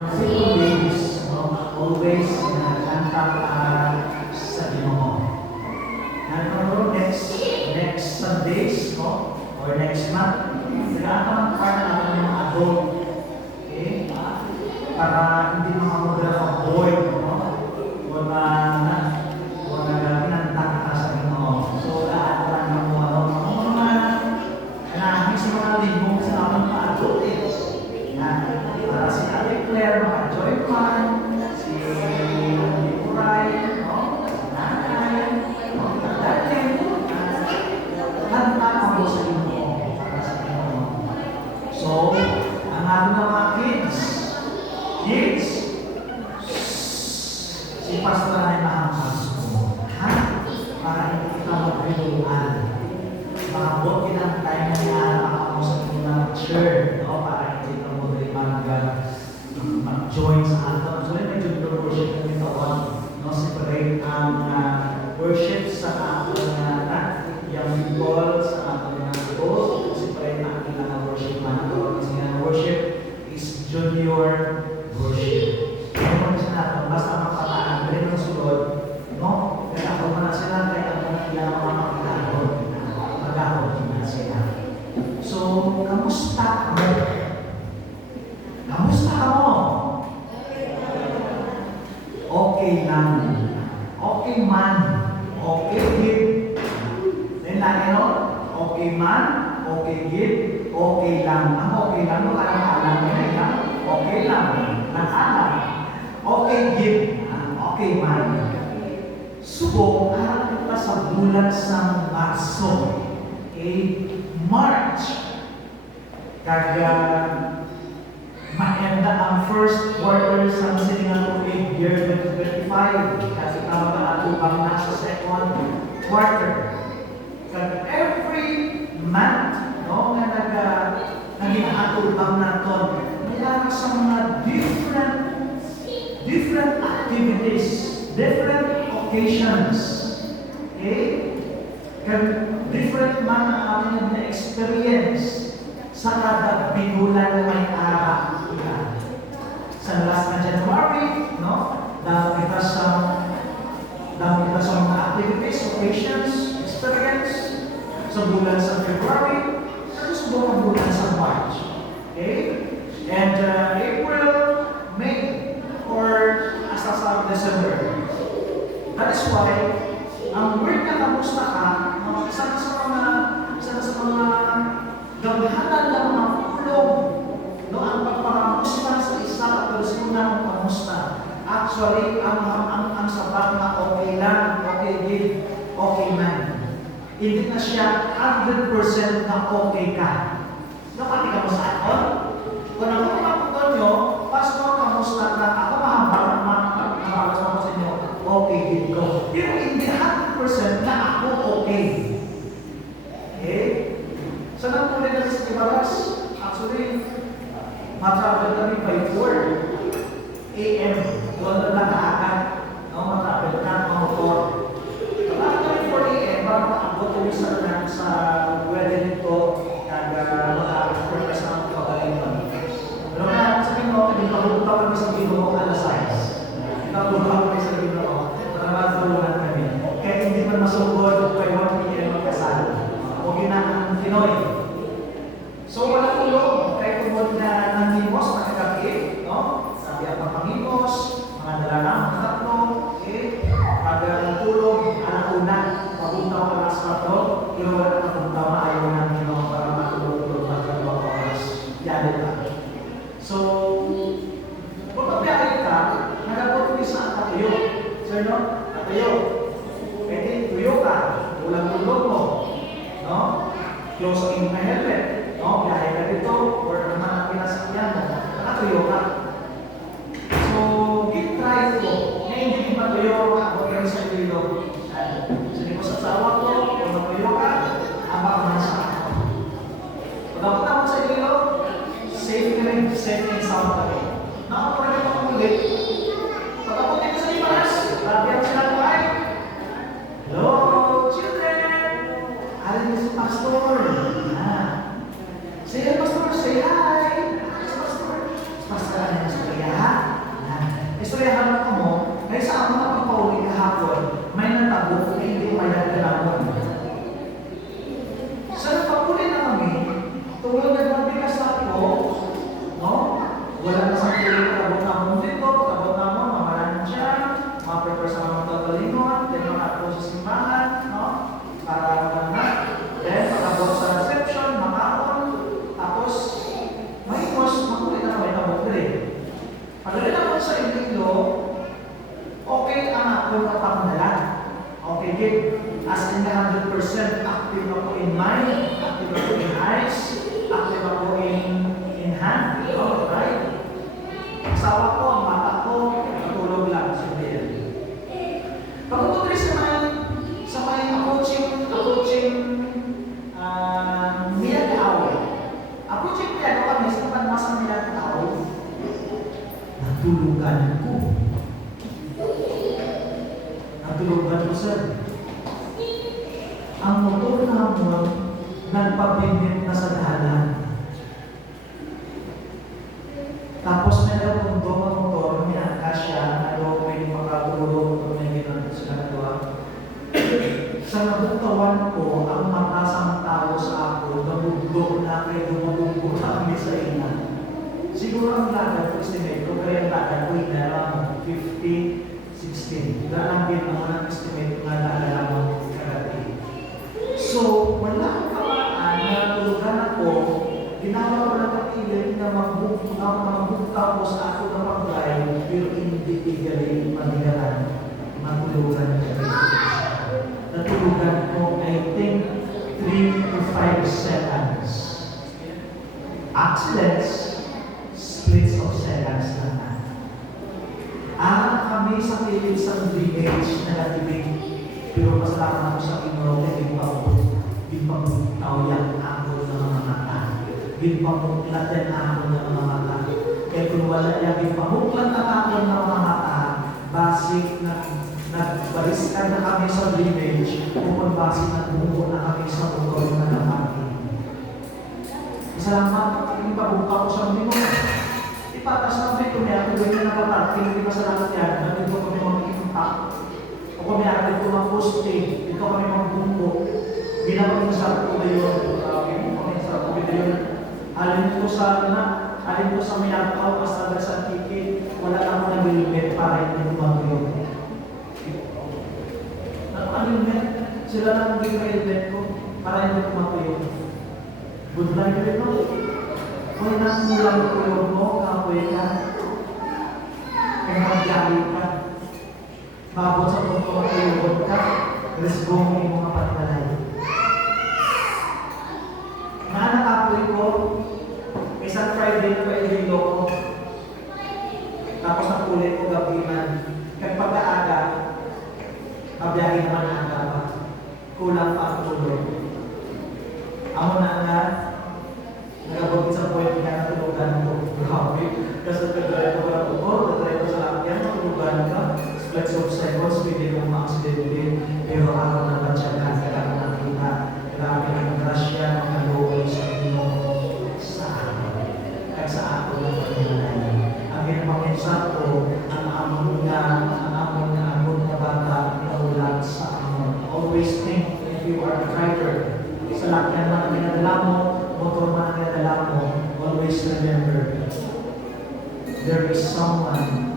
Simple babies, no? Always nagkanta sa Ginoo. Ano next Sundays, no? Or next month, nag-aataman para natin yung mga adult. Okay? Para hindi makamudra sa board, no? Wala kinanta ka sa Ginoo. So, lahat mo, si mga libong sa aming mga adult, para si Ate Claire, mga Joy Pan, si Kuray, no? Nanay, no? Dati, handa ako sa inyo, para sa inyo. So, ang ating mga kids, si Pastor ay mahampas mo, ha? Para hindi kita magbiluan. Maabot din ang time na iharap ako sa tunang church, no? Para hindi ka mag-join sa ato. So, may junior worship na bitawan, no? Separate ang worship sa ato na young people, sa ato na adult. Separate ang kailangan worship man. Kasi ang worship is junior worship. Ano kasi natin, basta makataan, rin ang sulod, no? Kaya ako na sila, kaya ako na kailangan makakilahon. Magkakot na sila. So, kamusta mo? Kamusta ka mo? Okay lang. Okay man. Okay gid. Then lagi no? Okay man. Okay gid. Okay lang. Ang okay lang mo parang alam mo na. Okay lang. Nakalam. Okay gid. Okay man. Subok harap kita sa bulan sa Marso. Okay? March. Kaga maganda ang first quarter sa siningang year 2025 kasi tama ba atubang na sa second quarter. Kag every month, no, na naging atubang naton, mayroon sa mga different activities, different occasions. Okay? Kag different man ang ating na-experience sa kada bigulan na may araw. Sa last na January, no? Dahil kita sa mga activities, occasions, experience, sa bulan sa February, sa bulan sa March. Okay? And April, May, or hasta sa December. That is why, ang word na kamusta ka, isa na sa mga gamihanan ng mga kulong, no, ang pagpakamusta sa isa at personang kamusta. Actually, ang sapat na okay lang, okay din, okay man. Hindi na siya 100% na okay ka. Nakati ka mo sa akin? Kung ako pinapunta nyo, Pastor, kamusta ka? Ako mahabang ko sa inyo, okay din ko. Pero hindi 100% na ako okay. Okay? So, napulit na sa Ibaras, actually, matravel kami by 4 a.m. Doon na nakaagad. No, matravel na, motor. Kapag kami 4 a.m., para makaabot kami sa wedding nito, mag-a-refer ka sa mga kagalingan. Pero kaya sabi mo, ipagpunta kami sa Ginoo alas 6. Ipagpunta kami sa Ginoo para matulungan kami. Kaya hindi man masugod by 1 p.m. magkasal. O ginaan ng Pinoy. So, wala tulong. Kaya kumod na nangimos, nakagabi, no? Sabi ang pangimos, mga dalaga, mga tatlo, okay? Pag tulong, alauna, papunta ko alas 4, pero wala na papunta, maayaw na Ginoo para matulog-tulog magkagawa oras. Yan ito. So, kung magbiyahe ka, nagabot ko sa katayo. Sir, no? Katayo. Pwede, tuyo ka. Walang tulog mo. No? Close ang iyong helmet. No? Biyahe ka dito. Or naman ang pinasakyan mo. Nakatuyo ka. So, try ko. Ngayon, hindi matuyo ka. Huwag kayo sa ilo. Sabi ko sa asawa ko, kung matuyo ka, abak na sa ako. Pag ako tapos sa ilo, safe ka rin. Safe and sound ka rin. Nakapunin ako ulit. Pag ako dito sa Ibaras, grabe ang sila ko ay, hello, children! Alam niyo si Pastor. sa Iloilo, okay ang akong kapangdalan. Okay, Gid? As in 100% active ako in mind, active ako in eyes, active ako in hand. Right? Asawa ko, ang mata ko, natulog lang sa diyan. Pagkukutin sa may approaching Mindanao. Approaching Mindanao kami sa pagmasang Mindanao, natulugan ko. Natulugan ko, sir. Ang motor namon nagpabinit na sa dahanan. Tapos may nagpuntong ang motor, minaka siya, may makatulog, kung may ginagawa sa nagawa. Sa nabutawan ko, ang matasang tao sa ako, nabugdok na kayo, dumabugdok na kami sa ina. Siguro ang lagat ko, estimate ko, kaya ang lagat ko, inalang 50, 16. Dalang din naman ang estimate na nalalang karate. So, wala akong kamaan na tulugan ako, ginawa ko na kapilit na magbukta ko sa ako na pag-drive, pero hindi tigaling manigalan, matulugan ka rin. Natulugan ko, I think, 3 to 5 seconds. Accidents, splits of seconds lang. Kami sa kilid sa village na natibig, pero pasalamat ako sa Pinoy na ginpamutaw yan ako ng mga mata. Ginpamuklat yan ako ng mga mata. Kaya kung wala yan, ginpamuklat ako ng mga mata, basic na nagbaliskan na kami sa village, kung basic na bumuko na kami sa motor na napakin. Salamat, yung pabuka ko sa mga mo. Ipatas na kami kung may ako gawin na nakaparking, hindi masalamat yan, nandito kami mag-impact. O kung may ako dito mag-posting, dito kami mag-bumbo. Ginawag ko sa ako yun, alin ko sa minakaw, basta sa ticket, wala lang mo nag-helmet para hindi lumagyo. Helmet, sila lang ang helmet ko, para hindi lumagyo. Good luck rin mo. Kung nasulang tulog mo, kapoy ka, kaya mag-jali ka, babot sa totoo tulog ka, resgo mo yung mga paglalay. Nakakapoy ko, isang Friday na paililo ko, tapos nakulit ko gabihan. Kaya pagkaaga, mabiyahin naman ang aga pa. Kulang pa ang tulog. Ako na nga, nagabot sa point na natulugan ko. Grabe. Kasi nag-drive ko ng motor, nag-drive ko sa lakyan, natulugan ka. Flex of seconds, pwede kong ma-accident. Pero ako na batsyagan, kaya ako nakita. Grabe ng grasya, ng nalaway sa inyo sa akin. Kaya sa ako ng pagkakalay. Ang ginapangyasan ko, ang amon na bata, naulat sa amon. Always think, if you are a driver, sa lakyan man ang pinadala mo, motor man ang pinadala mo, always remember, there is someone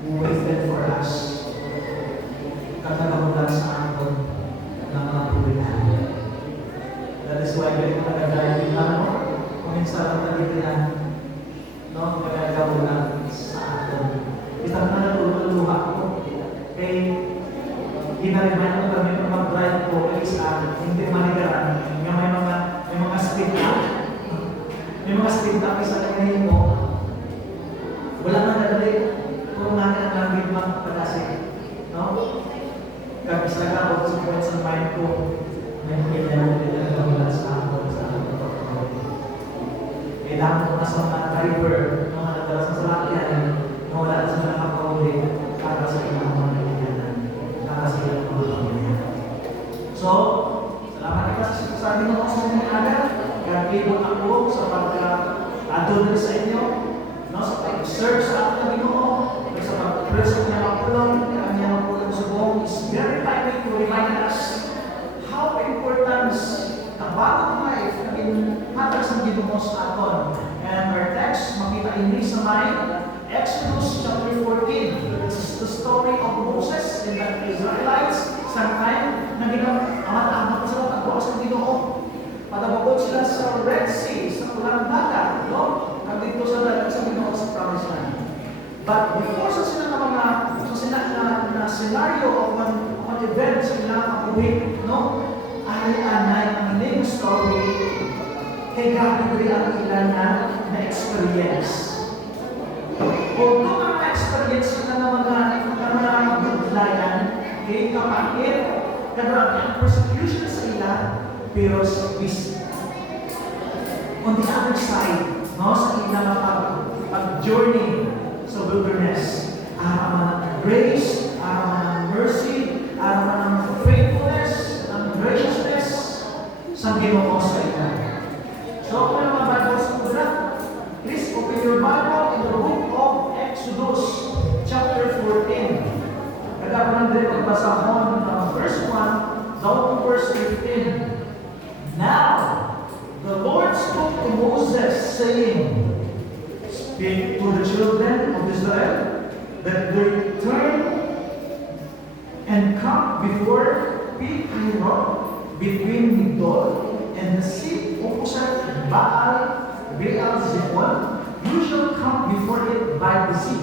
who waited for us. Katagahulan sa aton ng mga pulihan. That is why ganito nag-driving lang mo. Kung minsan ang nagitihan, no, nagagahulan sa aton. Isang na natululuha ko. Kay ginariman ko kami kung mag-drive ko kay isa, hindi manigaran, nga may mga speed up. May mga speed up isa kaya mo. Wala na nadali kung natin ang langit mga pagkasik. No? Kapis na ako sa points ng mind ko, may nagagawa sa ako sa ako. Kailangan ko na sa mga driver, mga nagdala sa salakyan, na wala na sa nakapahuli para sa ilang mga nagigyanan, para sa ilang mga pamilya. So, salamat ka sa amin ako sa mga aga, kaya ako sa pagka-adon sa inyo, no, sa pag-serve sa akin na Ginoo, sa pag-present niya makulong, kanya makulong sa buong is very timely to remind us how important the bagong life na pinatag sa Ginoo sa aton. And our text, makita ini sa may Exodus chapter 14. This is the story of Moses and the Israelites. Sometime, amat-amat sila pagbukas ng Ginoo. Patabagod sila sa Red Sea, sa Pulang Dagat, no? Dito sa Ginoo sa Promised Land. But before sa sila na mga sa sila na scenario of an event sa ilang kapuhin, no? Ay anay ang name story kay Gabriel ang ilan na experience. Although ang experience na mga biglayan, kay kapakit, kadang ang persecution sa ila, pero on the other side, no, sa ilang pag-journey sa wilderness, araman ng grace, araman ng mercy, araman ng faithfulness, ng graciousness sa Ginoo sa ila. So, kung ano mga Bible sa Qur'an, please open your Bible in the book of Exodus, chapter 14. Kagapunan din pagbasahon ng verse 1 down to verse 15. Now, the Lord spoke to Moses, saying, Speak to the children of Israel, that they turn and come before Pi-Hahiroth, between Migdol and the sea opposite Baal-Zephon. You shall come before it by the sea.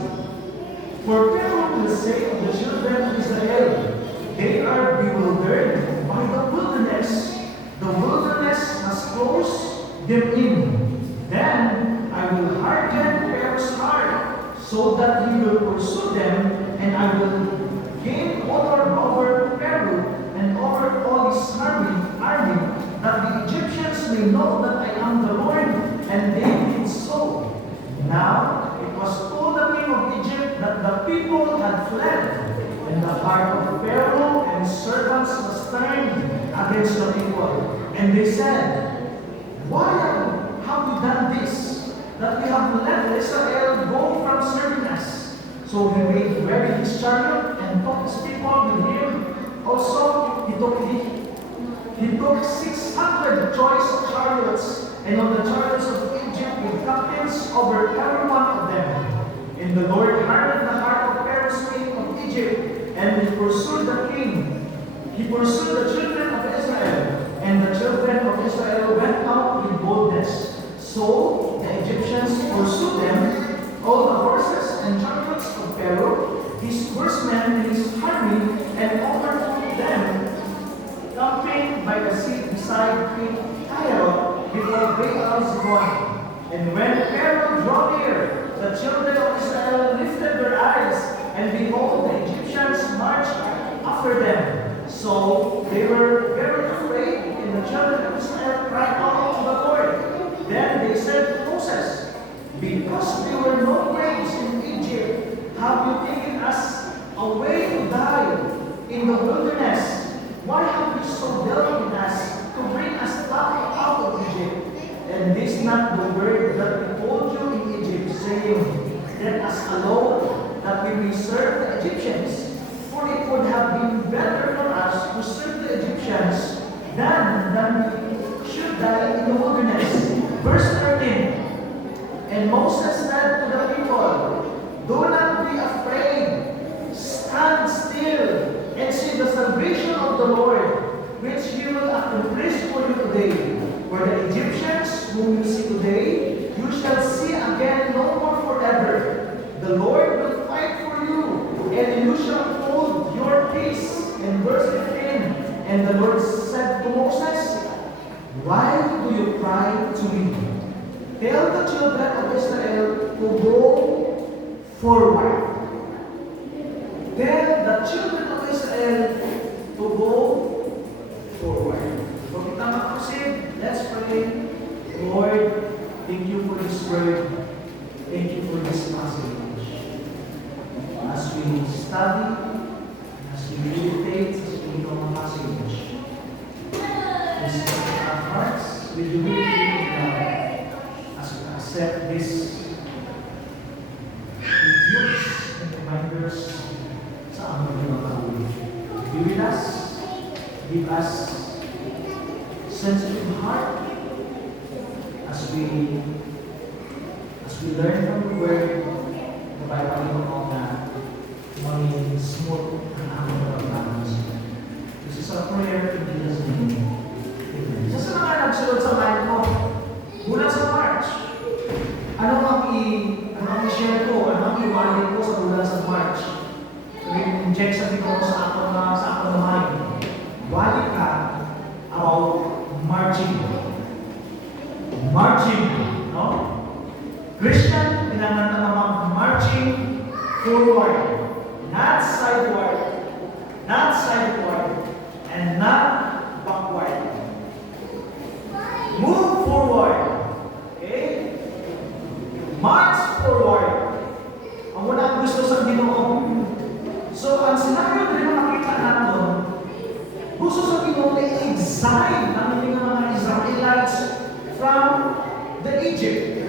For Pharaoh will say of the children of Israel, they are bewildered by the wilderness. The wilderness has closed them in. Then I will harden Pharaoh's heart, so that he will pursue them, and I will gain honor over Pharaoh and over all his army, that the Egyptians may know that I am the Lord. And they did so. Now it was told the king of Egypt that the people had fled, and the heart of Pharaoh and his servants was turned against the people. And they said, Why have we done this, that we have let Israel go from serving us? So he made ready his chariot and took his people with him. Also he took 600 choice chariots, and on the chariots of Egypt with captains over every one of them. And the Lord hardened the heart of Pharaoh's king of Egypt, and he pursued the king. He pursued the children of Israel, and the children of Israel went out with boldness. So the Egyptians pursued them, all the horses and chariots of Pharaoh, his horsemen and his army, and overtook them, camping by the sea beside Pi-Hahiroth before Baal-Zephon. And when Pharaoh drew near, the children of Israel lifted their eyes, and behold, the Egyptians marched after them. So they were very afraid, and the children of Israel cried out to the Lord. Then they said to Moses, Because there were no graves in Egypt, have you taken us away to die in the wilderness? Why have you so dealt with us to bring us back out of Egypt? And this not the word that we told you in Egypt, saying, Let us alone, that we may serve the Egyptians. For it would have been better for us to serve the Egyptians than we should die in the wilderness. Verse 13. And Moses said to the people, Do not be afraid. Stand still and see the salvation of the Lord, which he will accomplish for you today. For the Egyptians whom you see today, you shall see again no more forever. The Lord will fight for you, and you shall hold your peace. In verse 15, and the Lord said to Moses, Why do you cry to me? Tell the children of Israel to go forward. Tell the children of Israel to go forward. So kita mag-proceed, let's pray. Lord, thank you for this word. Thank you for this passage. As we study, as we meditate sa itong passage, please open our hearts with humility as we accept this rebukes and reminders sa aming mga kahuli. Be with us, give us sensitive heart as we learn from the word, the Bible na maging smooth ang aming pagkakas. This is our prayer in Jesus' name. Amen. Isa sa mga nagsulod sa mind mo, mula sa March, ano ang i-share ko, ano ang iwalin ko forward, not sideward, and not backward. Move forward. Okay? March forward. Ang wala ang gusto sa Ginoo. So, ang scenario na makita natin, gusto sa Ginoo na i-exile ng mga Israelites from the Egypt.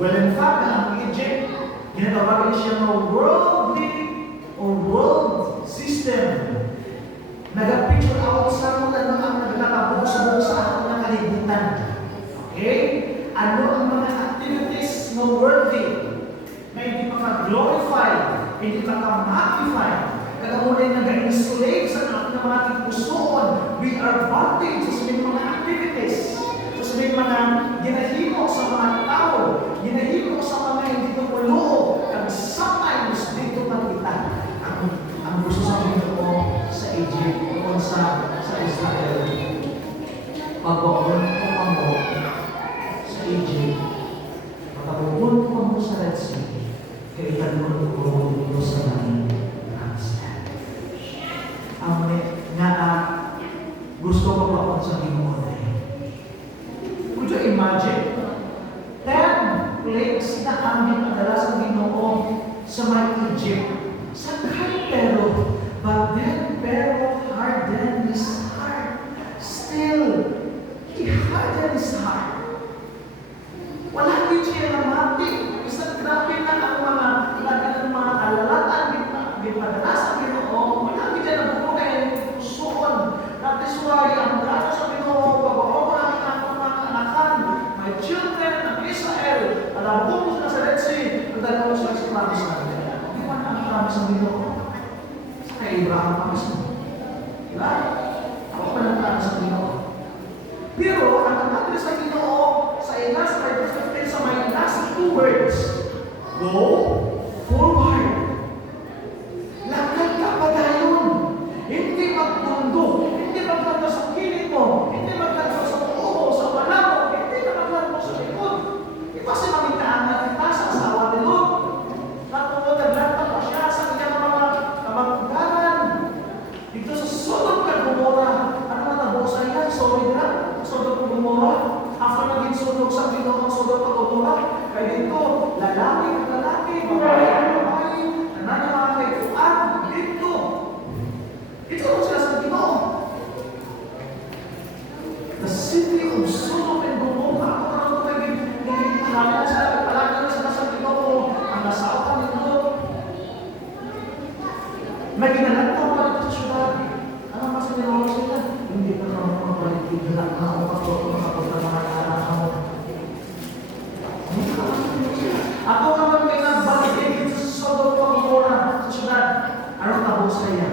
Well, in fact, ang Egypt, ginatawagan siya ng worldly or world system. Nag-picture out sa mga nagkakabuhos-buhos sa ating mga kalibutan. Okay? Ano ang mga activities ng worldly na hindi maka-glorify, hindi maka-magnify, kagamunay nag-insulate sa ating mga tipusoon. We are bonding sa mga activities, sa mga ginahimo sa mga tao, ginahimo sa mga hindi tumulo, and sometimes dito nakita ang gusto sa Ginoo sa Egypt o sa Israel. Pag-uwan ko mo sa Egypt, pag-uwan ko mo sa Red Sea, kailan mo ko dito sa langit Ramsland. Ang nga gusto ko pa sa Ginoo. Would you imagine? 10 plagues na aming padala sa Ginoo sa may Egypt. Sakay pero, but then pero harden his heart. Still, he hardened his heart. Wala din siya namati. Isang grabe na ang mga ilagay ng mga kalalatan din padala sa Ginoo. Wala din siya nabubukay ang pusoon. That is why ang braso sa Ginoo, my children of Israel, alam ko mo sa Red Sea, ang dalawa sila sa promise natin. Di ba ang promise ng Ginoo? Sa kay Abraham promise mo. Diba? Ako pa ng promise ng Ginoo. Pero, ang natin sa Ginoo, sa last 5:15, sa may last 2 words, go forward. Lakad ka pa dayon. Hindi magmundo. Hindi magmundo sa kilid mo. Hindi magmundo sa uho, sa wala mo. Kasi mamintaan na kita sa asawa ni Lot. Naglatag pa siya sa kanyang mga kamanggaran. Dito sa Sodom at Gomorrah, ano natabo sa iya? Sorry na, Sodom at Gomorrah. After naging Sodom sa Ginoo ang Sodom at Gomorrah, kaya dito, lalaki at lalaki, babae at babae, nanay mga kaituan, dito. Ito ang sila sa Ginoo. The city of Sodom and Gomorrah. Kaya sila, palagi sila sa Ginoo, ang nasawa ni Lot. May ginalagtang pa rin sa syudad. Ano mas nilolo sila? Hindi pa naman mga paligid na ako kapag mga anak mo. Ako naman may nagbaligid sa Sodom at Gomorrah sa syudad. Ano tabo sa iya?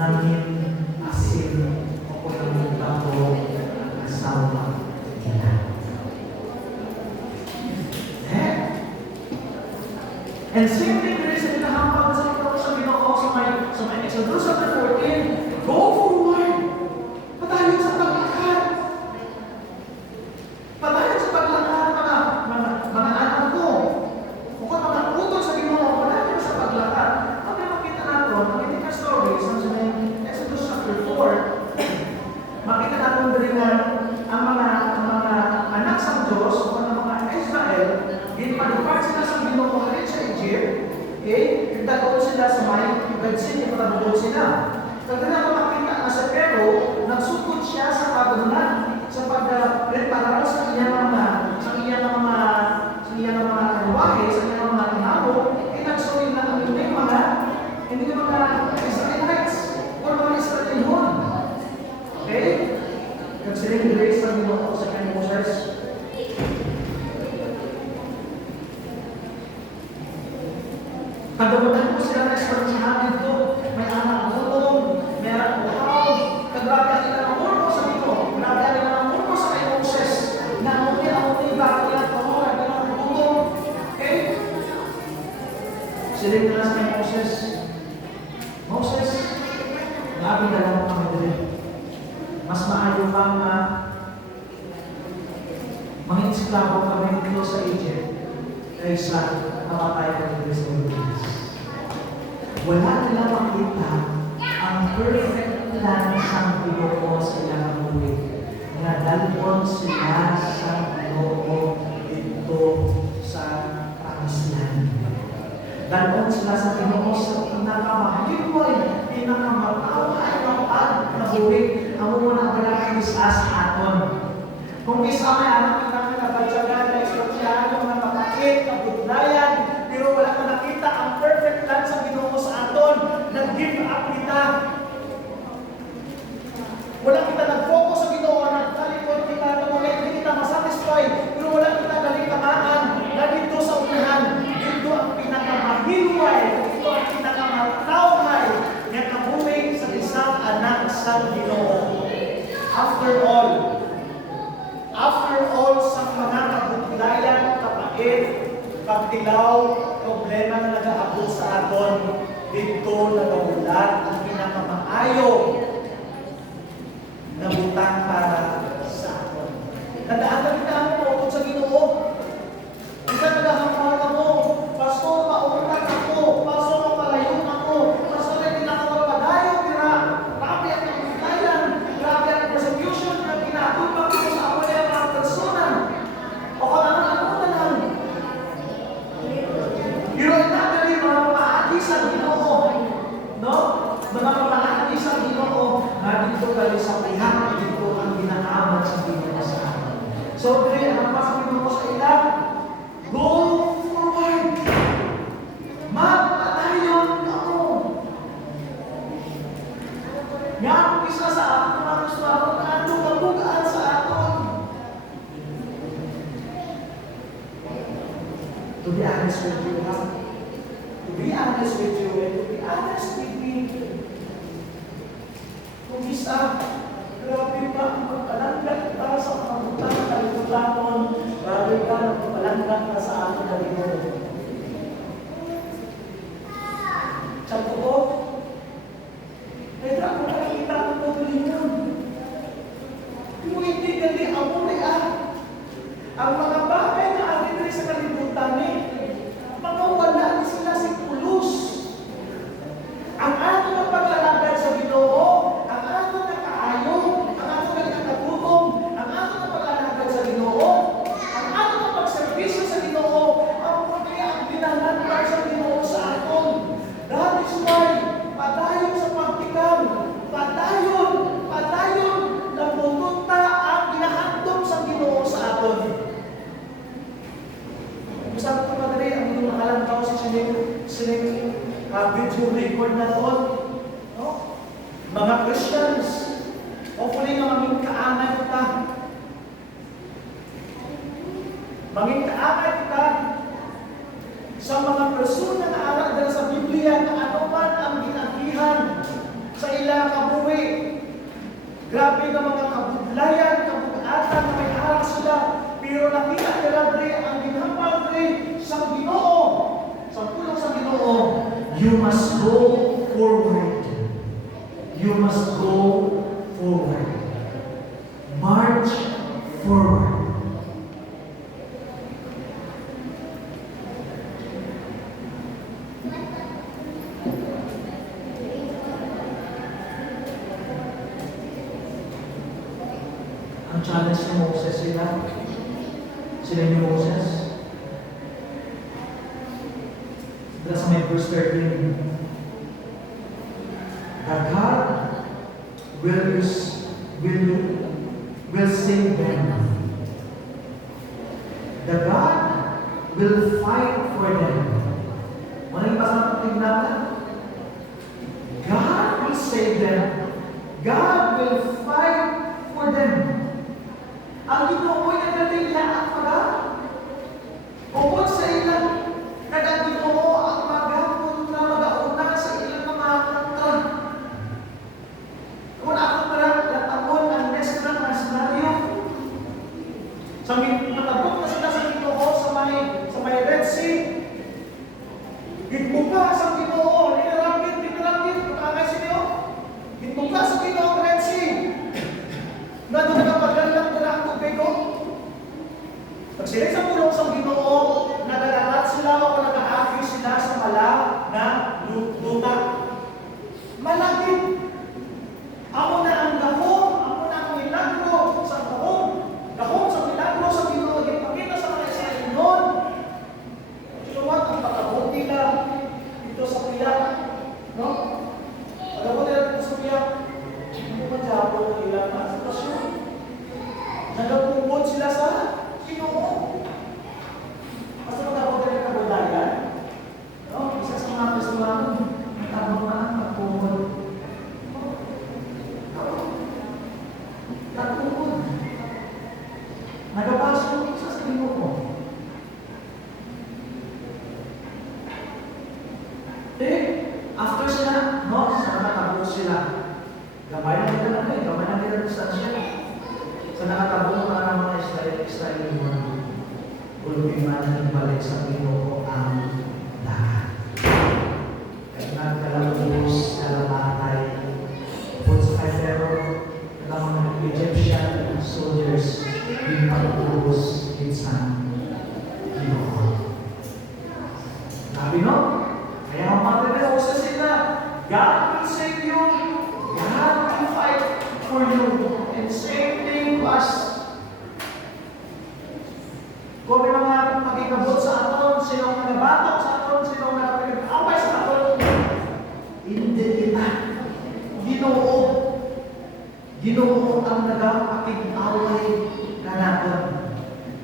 Nangin, asin, o kung tabo, asawa nila. And same thing there is in the hambag sa Ginoo sa may Exodus chapter 14, go forward. Padayon sa paglakad. Padayon sa paglakad, mga anak ko. Kung mga utol sa Ginoo, padayon sa paglakad. Pag makita natin, makita stories sa may Exodus chapter 4, makita natin rin na ang mga anak sa Diyos, o ang mga Israel, ginpalipad sila sa Ginoo sa Egypt, okay? Nagdagod sila sa may Red Sea, patagod sila. Kaya na makita na sa Pero, nagsugod siya sa pagdunan, sa pag-prepara sa iyang mga karuwahe, sa iyang mga tinabo, nagsunin na ang hindi mga Israelites, o mga Israelihon. Okay? Nagsiling grace ng Ginoo sa kanyang Moses. Pagdamutan ko sila na espartihan dito, may anak gulong, may anak buhaw, kagrabe nila ng murko sa dito, grabe nila ng murko sa kay Moses, na ang grabe nila ng pamura, nila ng gulong. Okay? Siling nila sa kay Moses, grabe na lang kami dito. Mas maayo pang mga esklabo kami dito sa Egypt, kaysa namatay kami dito. Wala nila makita ang perfect plan sang Ginoo sa ilang buhay. Nga dalon sila sa Ginoo dito sa Promised Land. Dalon sila sa Ginoo sa pinakamahimay, pinakamataway na buhay. Ang muna kailangan isas aton. Kung isa may anak na nabadyagan na istoryahan ng mga kapatid, kabudlayan, pero wala ka nakita ang perfect plan sa Ginoo sa aton, nag-give up kita. Wala kita nag-focus sa Ginoo, nagtalikod kita, hindi kita masatisfy, pero wala kita kalikamaan na dito sa unahan. Dito ang pinakamahilway, dito ang pinakamatawhay na kabuhi sa isang anak sa Ginoo. After all sa mga kabudlayan, kapait, pagtilaw, problema na nag-aabot sa aton, dito nagabulat ang pinakamaayo na butang para sa aton. Nadaan na mo sa Ginoo. Isa nagahampan ako, pastor, mauulat ako, pastor, mapalayo ako, pastor, hindi na ako mapadayo, tira, grabe ang kabudlayan, grabe ang persecution na ginatupag ko sa awan ng mga persona. O kung ano na lang. Pero inagali mga pamaagi sa Ginoo. No? Mga pamaagi sa Ginoo na dito kayo sa pihak, dito ang ginaaman sa Ginoo sa atin. So, dili ang pasok Ginoo sa ilang, go forward. Magpatayon ako. Nga kung isa sa atin mga gusto ako, ano kabugaan sa aton. To be honest with you, ha? To be honest with you, and to be honest with me, kung isa, grabe pa ang pagpalanggat para sa pagpapalanggat ng kalikutan, grabe pa ang pagpalanggat para sa ating Ginoo. Sa totoo, kaya ako nakikita ko po yun. Kung hindi gali ako ang mga bagay na atin rin sa kalibutan mga wala sila si pulos. Ang ato na paglalagad sa Ginoo, ang ato na kaayo, ang ato na ikatagutong, ang ato na paglalagad sa Ginoo, ang ato na pagservisyo sa Ginoo, ang kaya ang ginanagad sa Ginoo sa aton. That is why, padayon sa pagtikam, padayon, naputunta ang ginahandom sa Ginoo sa aton. Sabi ko madali, ang inyong nakalantaw sa sining video record na doon. No? Mga Christians, hopefully na maging kaanay kita. Maging kaanay kita sa mga persona na aral dahil sa Biblia na ano man ang ginagihan sa ilang kabuhi. Grabe na mga kabudlayan, kabugatan na may aral sila. Pero nakita nila ang ginhampal sa Ginoo. Sa pulang sa Ginoo, you must go forward. You must go forward. March forward. Ang challenge ni Moses sila ni Moses. Sa may verse 13, that God will save them. The God will fight for them. Ano yung pasang tignan? God will save them. God will fight for them. Ang Ginoo ay nagdadila at pag bukod sa ilang nagdadilo ang magapon na mag-auna sa ilang mga kanta. Kung ako pala natabon ang next na senaryo, sa natabot na sila sa Ginoo sa may Red Sea, gitbuka sa Ginoo, dinarangit, pagkakay sa Ginoo, gitbuka sa Ginoo ang Red Sea. Na doon nakapaglalang nila ang tubig ko. Pag sila sa pulong sa Ginoo, nagalatat sila o nag-aagi sila sa mala na luta. sila sa Ginoo. Basta magkapunta ng kabundagan, no? Isa sa mga Kristuhan, nagtabang na ang pagtungkol. Nagtungkol. Nagabasa yung isa sa Ginoo ko. After sila, no? Sa nakatapos sila. Gamay na nila na ito, gamay na nila sa siya. Sa nakatapos na ng mga Israel mo, ultima na balik sa Ginoo ang dagat. Kaya nagkalabos, kalamatay, upod sa kay Pharaoh, ng mga Egyptian soldiers, yung pagpupos sa Ginoo. Sabi no? Kaya ang pagkakita ko sa sila, God will save you, God will fight for you, and same thing to us. Kung may mga magigabot sa aton, sinong nagabatok sa aton, sinong nagapag-away sa aton, hindi kita. Ginoo. Ginoo ang nagapag-away na natin.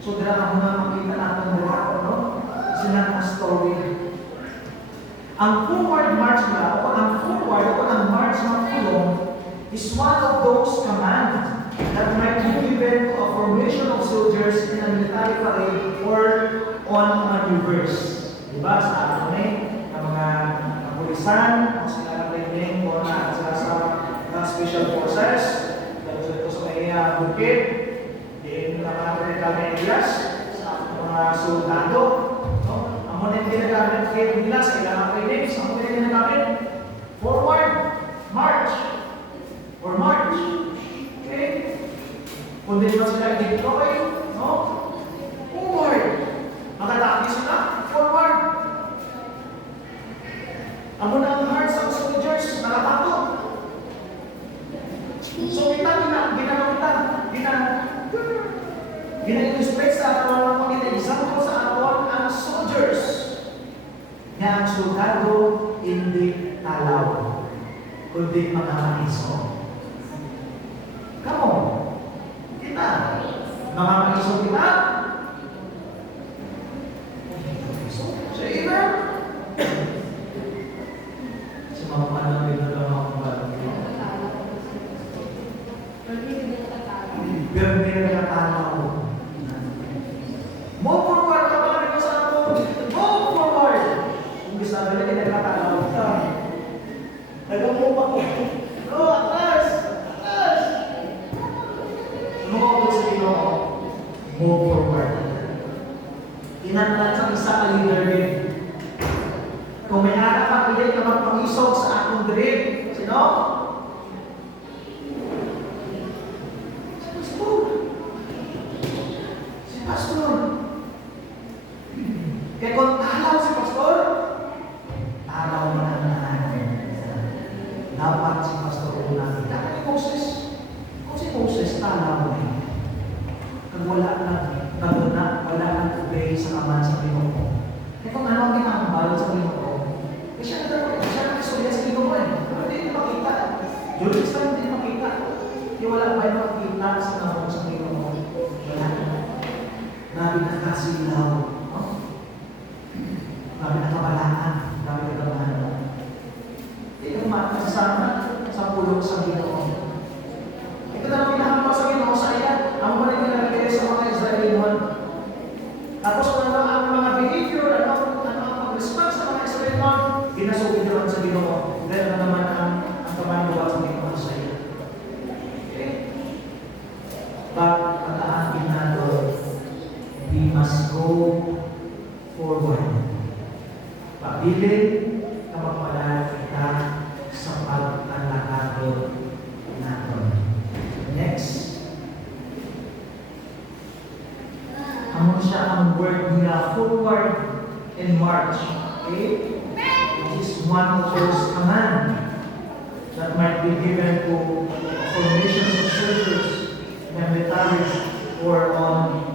So, dira ang mga makita natin nila, no? Sila ang story. Ang forward march na, o ang forward, o ang march ng kulong, is one of those commands that might be given to a formation of soldiers in a military parade or on maneuvers. Diba? Sa atin ng mga kapulisan, o sila training, o na sila sa special forces, dito sa may bukid, din na mga areas, sa mga soldado. Ang muna yung ginagamit kayo nila sa ilang trainings, ang muna yung ginagamit forward, march, or march. Okay? Kung di ba sila deploy, no? Forward. Makataki sila, forward. Ang muna ang hearts ng soldiers, nakatakot. So kita, gina-illustrate sa aton, gina-example sa aton ang soldiers na ang soldado hindi talaw, kundi mga maiso. Kamo, kita, mga maiso kita. So either, si mga panang binulong akong balang pero hindi nakatalo ako. Move forward ka ba rin sa ato? Move forward! Kung gusto nila, hindi nakatalo ka. Nag-move ako. No, atras! Atras! Sumukapot sa Ginoo. Move forward. Inatlan sa isa ka leader din. Kung may harap ka, hindi ka magpangisog sa akong drip. Sino? Pastor. Kaya kung talaw si Pastor, talaw mananahan. Dapat si Pastor una. Dapat ni Moses. Kung si Moses, talaw na. Kung wala nang obey sa kaman sa Ginoo. Kaya kung ano ang ginagawa sa Ginoo, siya na kasulya sa Ginoo eh. Pero hindi makita. Julius lang hindi makita. Hindi wala pa yung makita sa kaman sa Ginoo. Wala na. Nabi na kasilaw, no? Nabi na kabalaan, nabi na kabalaan. Hindi ko makasama sa pulong sa Ginoo. Ito na ang pinahamba sa Ginoo sa iya, ang mga nilagay sa mga Israeliwan. Tapos kung ano ang mga behavior, ano ang pag-respond sa mga Israeliwan, ginasugin naman sa Ginoo. Dahil na naman ang kamanduwa sa Ginoo sa iya. Okay? But, patahakin na doon, we must go forward. Pabilin na magpalaan kita sa pag-alakado natin. Next. Ano siya ang word niya? Forward and march. Okay? Which is one of those commands that might be given to formations of soldiers, military, or on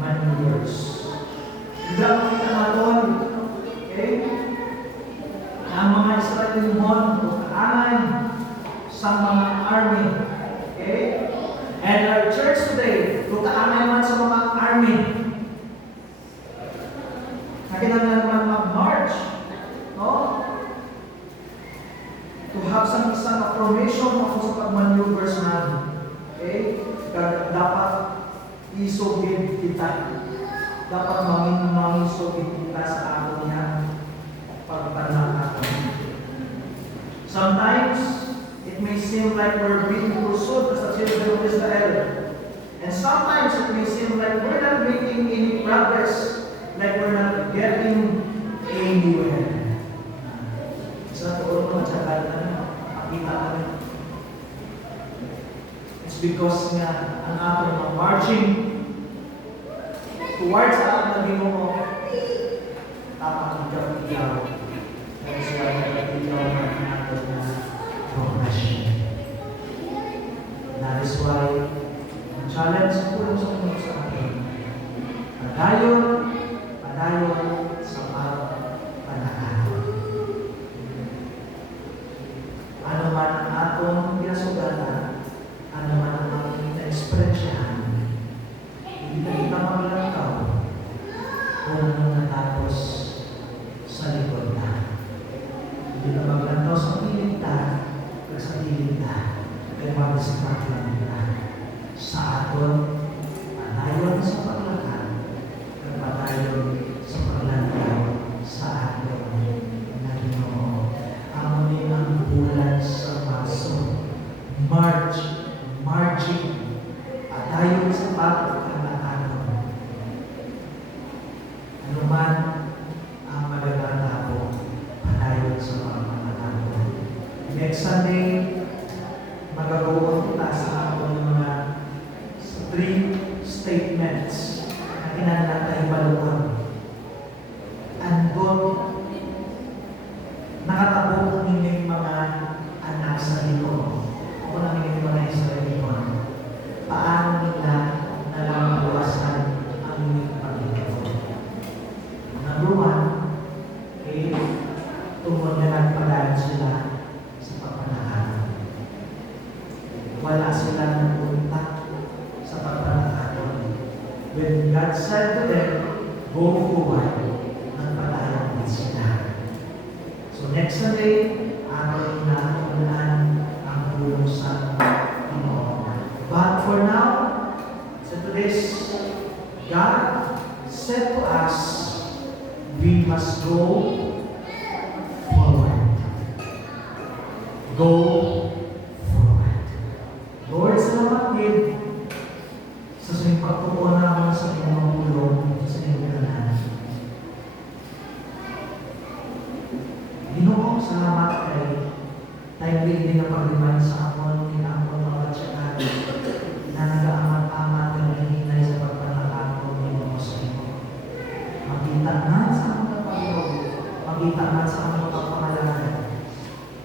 maneuvers. Hindi ang makita natin, okay? Ang mga Israelimon, kaanan sa mga army, okay? And our church today, kaanan man sa mga isang affirmation ako sa pag-maneuvers namin. Okay? Dapat isugid kita. Dapat mangisugid kita sa ato niya pagtanang natin. Sometimes, it may seem like we're being pursued as the children of Israel. And sometimes, it may seem like we're not making any progress, like we're not getting anywhere. Sa tuon mo, matsakal na, makita namin. It's because nga, ang atong mga marching towards ang atong Ginoo, tama ang ikaw. That is why ikaw ang atong progression. That is why ang challenge ko sa mga sa atin, padayon sa pagpanakaw. Ano man ang atong pinasugatan, ano man ang ating na-expressyahan, hindi na kita maglangkaw kung anong natapos sa likod na. Hindi na maglangkaw sa piling na, sa piling na, pero mag-isipag lang na sa aton, padayon sa paglakad, at padayon sa paglangkaw sa aton na Ginoo. Amoy ang bulan sa maso, marching, padayon sa paglalakad. Ano man ang magagatapo, padayon sa paglalakad. Next Sunday, magagawa kita sa ating mga 3 statements na kinanatay baluan. Andon, nakatabo ng inyong mga anak sa likod. O ng inyong mga Israelikon. Paano nila nalambuasan ang inyong paglikod? Number 1, tungkol na nagpadaan sila sa pagpanakalan. Wala sila nagpunta sa pagpanakalan. When God said to them, go forward, nagpadayan din sila. So next Sunday, ating natutunan ang tulong sa Ginoo. But for now, so today's God said to us, we must go forward. Go forward. Lord, salamat din sa siyang pagtuon naman sa inyong tulong sa inyong kanan. Ginoo, salamat kay timely din na pag-remind sa akon, kinakon mga tsaka na nag-aamat-amat ng hihinay sa pagpanakakon Ginoo sa inyo. Makita na sa among pagpapalog, makita na sa among pagpapalaran.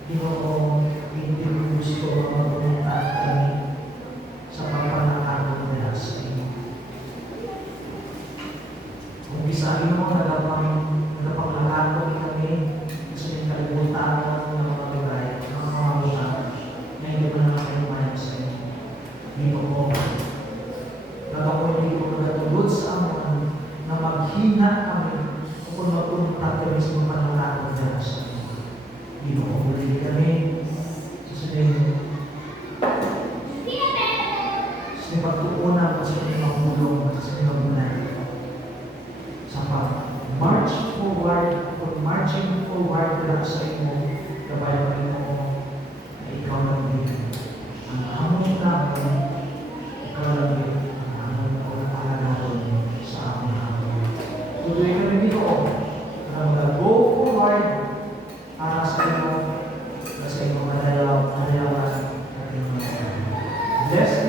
Ginoo, hindi gusto magpunta kami sa pagpanakakon nila sa inyo. Kung bisahin mo, nagpaglakakon kami sa inyong kalimutan ng mga bagay, ng mga lugar, na hindi ko na nakalimayan sa inyo. Dito ko, hindi ko nagatulod sa amin na maghina kami kung magpunta kami sa mga panalakot nila sa inyo. Dito ko muli kami sa inyo. Sa pagtuunan sa inyong mahulong sa inyong bunay. Sa marching forward lang sa inyo, gabay pa rin mo na ikaw lang din. Ang among namin, ikaw lang din ang among pagkakalaron sa aming hapon. Tuloy kami dito na mag-go forward para sa inyo, na sa inyong madalawan at inyong bless